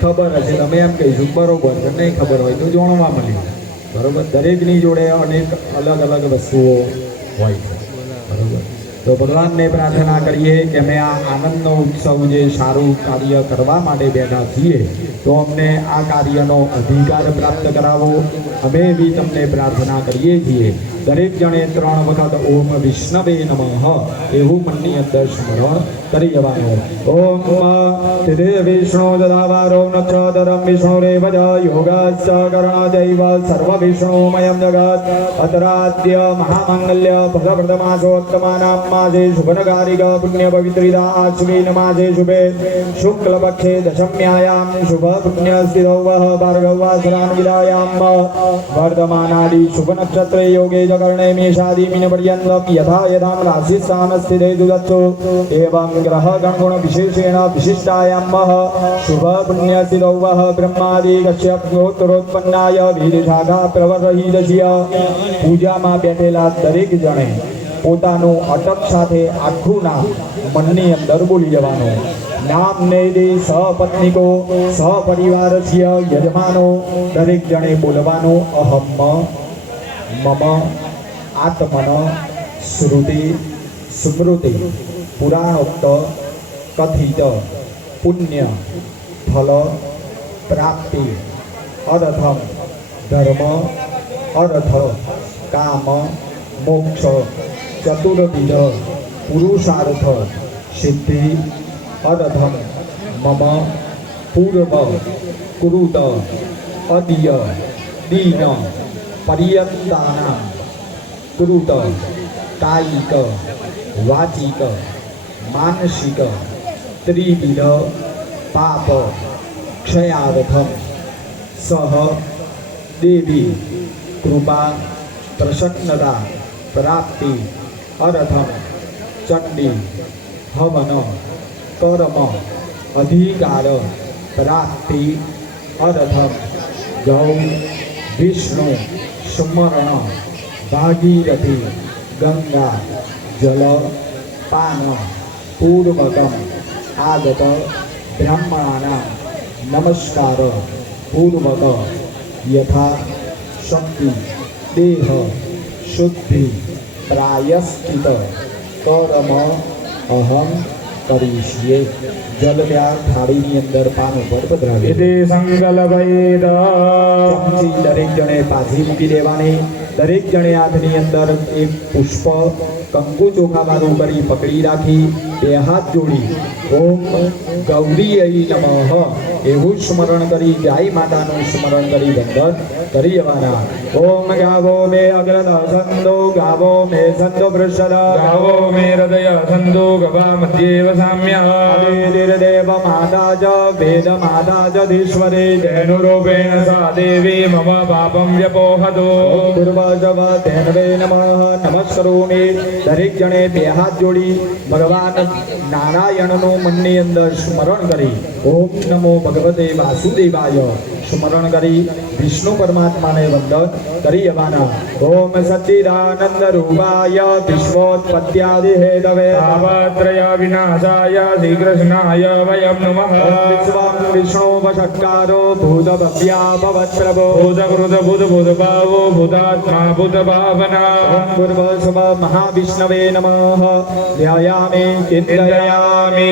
ખબર હશે, તમે એમ કહીશું બરોબર, નહીં ખબર હોય તો જાણવા મળ્યું. બરોબર, દરેકની જોડે અનેક અલગ અલગ વસ્તુઓ હોય છે. બરોબર, તો ભગવાનને પ્રાર્થના કરીએ કે અમે આ આનંદનો ઉત્સવ જે સારું કાર્ય કરવા માટે બેઠા છીએ, તો અમને આ કાર્યનો અધિકાર પ્રાપ્ત કરાવો. અમે બી તમને પ્રાર્થના કરીએ છીએ. દરેક જણે 3 વખત ઓમ વિષ્ણવે નમઃ એવું મનની અંદર સ્મરણ કરી જવાનું. ઓમ તિથિ વિષ્ણુ દદાવારો નક્ષત્રમ વિષ્ણુરેવ જ યોગશ્ચ કર્ણજૈવ સર્વ વિષ્ણુમયં જગત અત્રાદ્ય મહામંગલ્ય ભગપ્રદમાસોત્તમાનાં માસે શુભનકારિક પુણ્ય પવિત્રિતા આશ્વિન માસે શુભે શુક્લ પક્ષે દશમ્યાયામ શુભ પુણ્ય સ્થિતૌ ભાર્ગવાસરાન વિલાયામ વર્ધમાનાદિ શુભ નક્ષત્રે યોગે कर्णे मेषादि मीन पर्यन्तं यथा यथां राशिस्थान स्थिते दुदत्तो एवं ग्रह गणगुण विशेषेण विशिष्टायां शुभ पुण्यसिद्धौ ब्रह्मादि कश्यप गोत्रोत्पन्नाय वीरशाखा प्रवर्तहितस्य पूजाમાં બેઠેલા દરેક જણે પોતાનું અટક સાથે આખું નામ મનની અંદર બોલી જવાનું. નામ નૈદે સહપત્નિકો સહપરિવારસ્ય યજમાનો દરેક જણે બોલવાનું. અહમ મમ આત્મન શ્રુતિ સ્મૃતિ પુરાણોક્ત કથિત પુણ્ય ફલ પ્રાપ્તિ અર્થમ ધર્મ અર્થ કામ મોક્ષ ચતુર્વિધ પુરુષાર્થ સિદ્ધિ અર્થમ મમ પૂર્વ કૃત અદ્ય દીન पर्यंतानां कृत कायिक वाचिक मानसिक त्रिविध पाप क्षयार्थम सह देवी कृपा प्रसन्नता प्राप्ति अर्थम चंडी हवन कर्म अधिकार प्राप्ति अर्थम गौ विष्णु स्मरण भागीरथी गंगा जल पान पूर्वकम आगत ब्राह्मणानां नमस्कार पूर्वक यथा शक्ति देह शुद्धि प्रायश्चित कर्म अहम કરીશીએ. જલ ત્યાર થાળીની અંદર પાન ઉપર પધરાવીએ. ચમચી દરેક જણે પાછી મૂકી દેવાની. દરેક જણે હાથની અંદર એક પુષ્પ કંકુ ચોખા વાળું કરી પકડી રાખી 2 હાથ જોડી ઓમ ગૌરીય નમઃ એવું સ્મરણ કરી ગાય માતાનું સ્મરણ કરી વંદન કરી જવાના. ઓમ ગાવો મે અગ્રદ સંતો ગાવો મે સંતો વૃષદ ગાવો મે હૃદય સંતો ગવા મધ્યેવ સામ્ય દેવ માતા જ વેદ માતા જ ધીશ્વરે ધેનુરૂપેણ સા દેવી મમ પાપમ વ્યપોહતો પૂર્વજવ ધેનવે નમઃ નમસ્કરોમિ. દરેક જણે 2 હાથ જોડી ભગવાન નારાયણનું મનની અંદર સ્મરણ કરી ઓમ નમો ભગવતે વાસુદેવાય સ્મરણ કરી વિષ્ણુ પરમાત્માને વંદન કરી જવાના. ઓમ સચ્ચિદાનંદ રૂપાય વિશ્વોત્પત્યાદિ હેતવે તાવત્રય વિનાશાય શ્રી કૃષ્ણાય વયમ નમઃ. વિશ્વં વિષ્ણુ વષટ્કારો ભૂત ભવ્યા ભવત પ્રભો ભૂતકૃત ભૂત ભાવો ભૂતાત્મા ભૂત ભાવના પૂર્વ સ્વ મહાવિષ્ણવે નમઃ. ધ્યાયામિ ચિંતયામિ.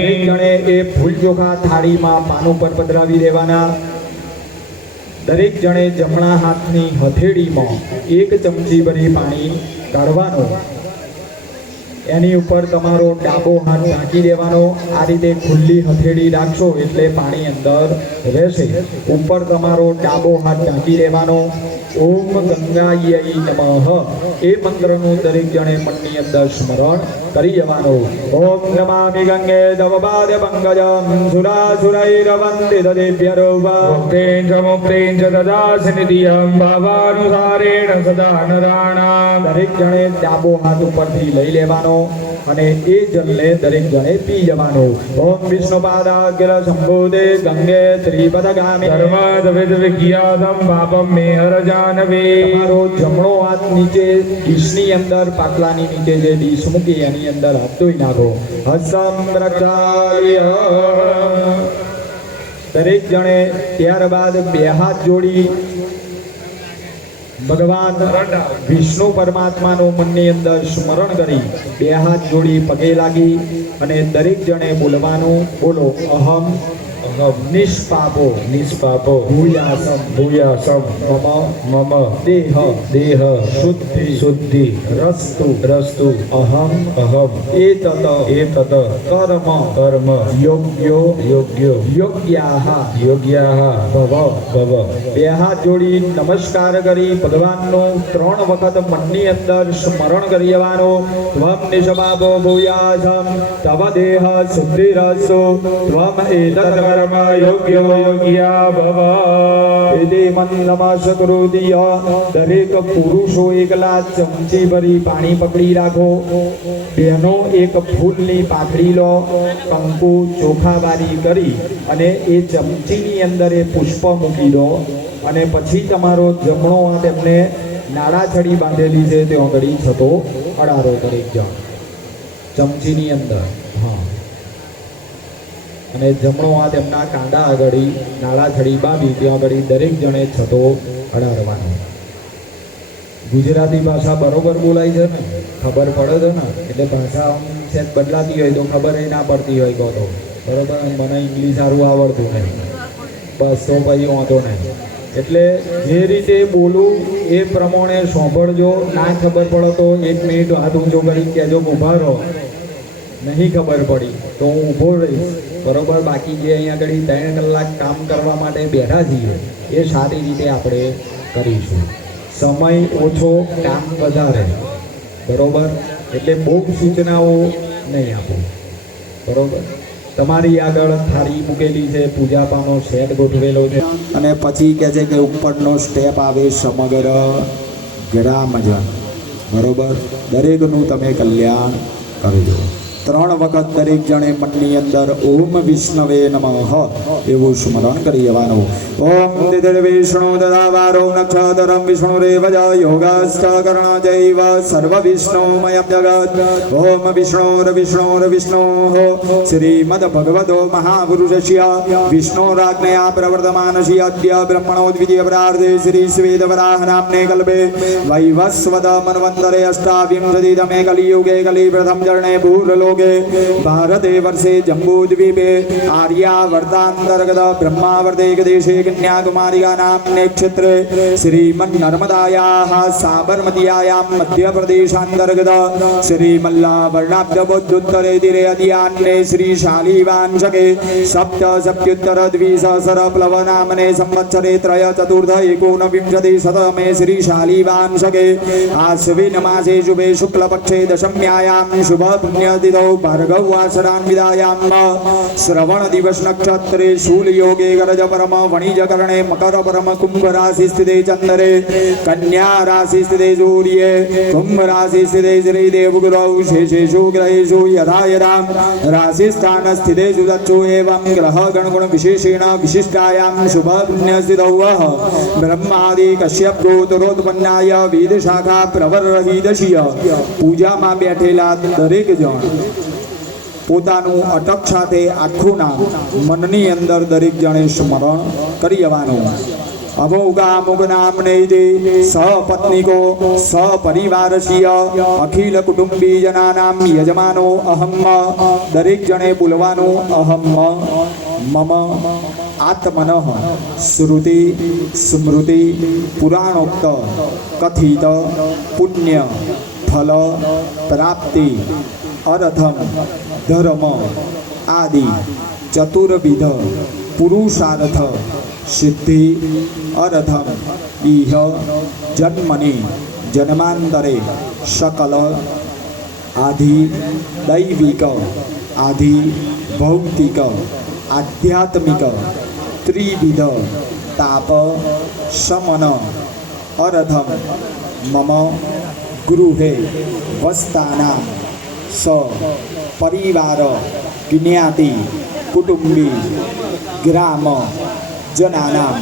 દરેક જણે એ ફૂલ ચોખા થાળીમાં પાન ઉપર પધરાવી દેવાના. દરેક જણે જમણા હાથની હથેળીમાં 1 ચમચી ભરી પાણી કાઢવાનું. એની ઉપર તમારો ડાબો હાથ ઢાંકી દેવાનો. આ રીતે ખુલ્લી હથેળી રાખશો એટલે પાણી અંદર રહેશે. ઉપર તમારો ડાબો હાથ ઢાંકી દેવાનો. ઓમ ગંગાય નમઃ એ મંત્રનું દરેક જણે મનની અંદર સ્મરણ કરી જવાનું. ઓમ નમામિ ગંગે દવપાદ પંકજમ સુરાસુરૈરવંદિત દિવ્યરૂપા મુક્તેન ચ મુક્તેન ચ દદાસि નિધિયં ભાવાનુસારેણ સદા નરાણાં. દરેક જણે ડાબો હાથ ઉપરથી લઈ લેવાનો અને એ જલને દરેક જણે પી જવાનું. ઓમ વિષ્ણુપાદાગ્ર સંબોધે ગંગે ત્રિપદગામી સર્વાદ વિદ વિખ્યાતમ પાપમ મે હર જાનવે. તમારો જમણો હાથ નીચે ડીશની અંદર પાટલાની નીચે જે ડીશ મૂકી એની અંદર હાથ ધોઈ નાખો. હસમ પ્રક્ષાલ્ય દરેક જણે ત્યારબાદ બે હાથ જોડી ભગવાન વિષ્ણુ પરમાત્માનું મનની અંદર સ્મરણ કરી બે હાથ જોડી પગે લાગી અને દરેક જણે બોલવાનું, બોલો અહમ નિષ્પાપો નિષ્પાપો ભૂયાસમ ભૂયાસમ મમ મમ દેહ શુદ્ધિ શુદ્ધિ રસ્તુ રસ્તુ અહમ એતત કર્મ કર્મ યોગ્યો યોગ્યાહ યોગ્યાહ ભવ બે હાથ જોડી નમસ્કાર કરી ભગવાનનું 3 વખત મનની અંદર સ્મરણ કરવાનું. ત્વમ નિષ્પાપો ભૂયાસમ તવ દેહ શુદ્ધિરસ્તુ ત્વમ એતત કર્મ યોગ્યો યોગ્યા ભવ. એતે મન નમસ્કૃત્ય દરેક પુરુષો એકલા ચમચી ભરી પાણી પકડી રાખો. બહેનો એક ફૂલની પાકડી લો, કંકુ ચોખાવારી કરી અને એ ચમચીની અંદર એ પુષ્પ મૂકી દો અને પછી તમારો જમણો હાથ એમને નાળાછડી બાંધેલી છે તે આગળ થતો અડારો દરેક જણ ચમચીની અંદર. હા, અને જમણો હાથ એમના કાંડા આગળ નાળાછડી બાંધી ત્યાં આગળ દરેક જણે છતો અડાડવાનો. ગુજરાતી ભાષા બરોબર બોલાય છે ને, ખબર પડે છે ને, એટલે ભાષા સેજ બદલાતી હોય તો ખબર એ ના પડતી હોય કહો તો બરોબર. મને ઇંગ્લિશ સારું આવડતું નહીં, બસ તો પછી વાંધો નહીં. એટલે જે રીતે બોલું એ પ્રમાણે સાંભળજો. ના ખબર પડે તો 1 મિનિટ હાથ ઊંચો કરી કહેજો ઊભા રહો. નહીં ખબર પડી તો હું ઊભો રહીશ બરોબર. બાકી જે અહીંયા આગળ 3 કલાક કામ કરવા માટે બેઠા છીએ એ સારી રીતે આપણે કરીશું. સમય ઓછો, કામ વધારે બરોબર. એટલે બહુ સૂચનાઓ નહીં આપો બરોબર. તમારી આગળ થાળી મૂકેલી છે, પૂજાપાનો સેટ ગોઠવેલો છે અને પછી કહે છે કે ઉપરનો સ્ટેપ આવે સમગ્ર ગ્રામજન બરોબર. દરેકનું તમે કલ્યાણ કરજો. 3 વખત દરેક જણે મનની અંદર ઓમ વિષ્ણવે નમઃ એવું સ્મરણ કરી જવાનું. ઓમ વિષ્ણુ દદાવારો નક્ષત્રમ વિષ્ણુરેવ જ યોગશ્ચ કર્ણજૈવ સર્વ વિષ્ણુમયમ જગત. ઓમ વિષ્ણોર્વિષ્ણોર્વિષ્ણોઃ શ્રીમદ ભગવતો મહાપુરુષસ્ય વિષ્ણોરાજ્ઞયા પ્રવર્તમાનસ્ય અદ્ય બ્રહ્મણો દ્વિતીયપરાર્ધે શ્રી શ્વેતવરાહ નામ્ને કલ્પે વૈવસ્વત મન્વંતરે અષ્ટાવિંશતિતમે કલિયુગે કલિ પ્રથમ ચરણે ભૂર્લોકે ભારતે વર્ષે જંબૂદ્વીપે આર્યાવર્તાંતર્ગત બ્રહ્માવર્તેક દેશે કન્યાકુમારિકા નામ્ને ક્ષેત્રે શ્રીમન્નર્મદાયાः સાબરમતીયાયાं મધ્યપ્રદેશાંતર્ગત શ્રીમલ્લાવર્ણાબ્જબોધ્યુત્તરે તીરે અદિયાન્ને શ્રી શાલીવાંશકે સપ્તસપ્ત્યુત્તર દ્વિસહસ્ર પ્લવ નામને સંવત્સરે ત્રય ચતુર્થ એકોનવિંશતિ શતમે શ્રી શાલીવાંશકે આશ્વિન માસે શુભે શુક્લપક્ષે દશમ્યાયાં શુભ પુણ્યતિથौ ભાર્ગવાસરાન્વિદાયાं શ્રવણ દિવસ નક્ષત્રે શૂલ યોગે ગરજ પરમ વણિજ કરણે મકર પરમ કુંભ રાશિ સ્થિતે ચંદ્રે કન્યા રાશિ સ્થિતે સૂર્યે કુંભ રાશિ સ્થિતે શ્રી દેવગુરૌ શેષેષુ ગ્રહેષુ યથા યથા રાશિ સ્થાન સ્થિતેષુ દક્ષુ એવં ગ્રહ ગણગુણ વિશેષેણ વિશિષ્ટાયાં શુભ પુણ્ય સ્થિતૌ બ્રહ્માદિ કશ્યપ ગોત્રોત્પન્નાય વેદ શાખા પ્રવરહિતસ્ય. પૂજામાં બેઠેલા દરેક જણ પોતાનું અટક સાથે આખું નામ મનની અંદર દરેક જણે સ્મરણ કરી જવાનું. અમુક નામને સપત્નિકો સપરિવારસ્ય અખિલ કુટુંબી જનાનામ યજમાનો અહમ. દરેક જણે બોલવાનું અહમ મમ આત્મનઃ શ્રુતિ સ્મૃતિ પુરાણોક્ત કથિત પુણ્ય ફલ પ્રાપ્તિ અર્થમ ધર્મ આદિ ચતુર્વિધ પુરુષાર્થ સિદ્ધિ અર્થમ ઇહ જન્મની જન્માંતરે સકલ આધિ દૈવિક આધિ ભૌતિક આધ્યાત્મિક ત્રિવિધ તાપ શમન અર્થમ મમ ગૃહે વસ્તાના સ પરિવાર જ્ઞાતિ કુટુંબી ગ્રામ જનાનામ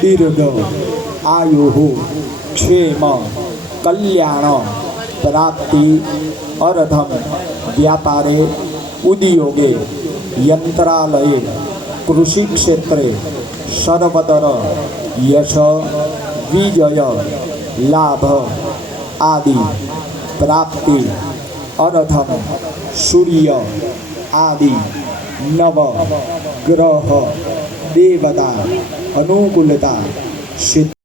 દીર્ઘ આયુઃ ક્ષેમ કલ્યાણ પ્રાપ્તિ અર્થમ વ્યાપારે ઉદ્યોગે યંત્રાલયે કૃષિ ક્ષેત્રે સર્વત્ર યશ વિજય લાભ આદિ પ્રાપ્તિ અર્થમ સૂર્ય આદિ નવ ગ્રહ દેવતા અનુકૂળતા સિદ્ધ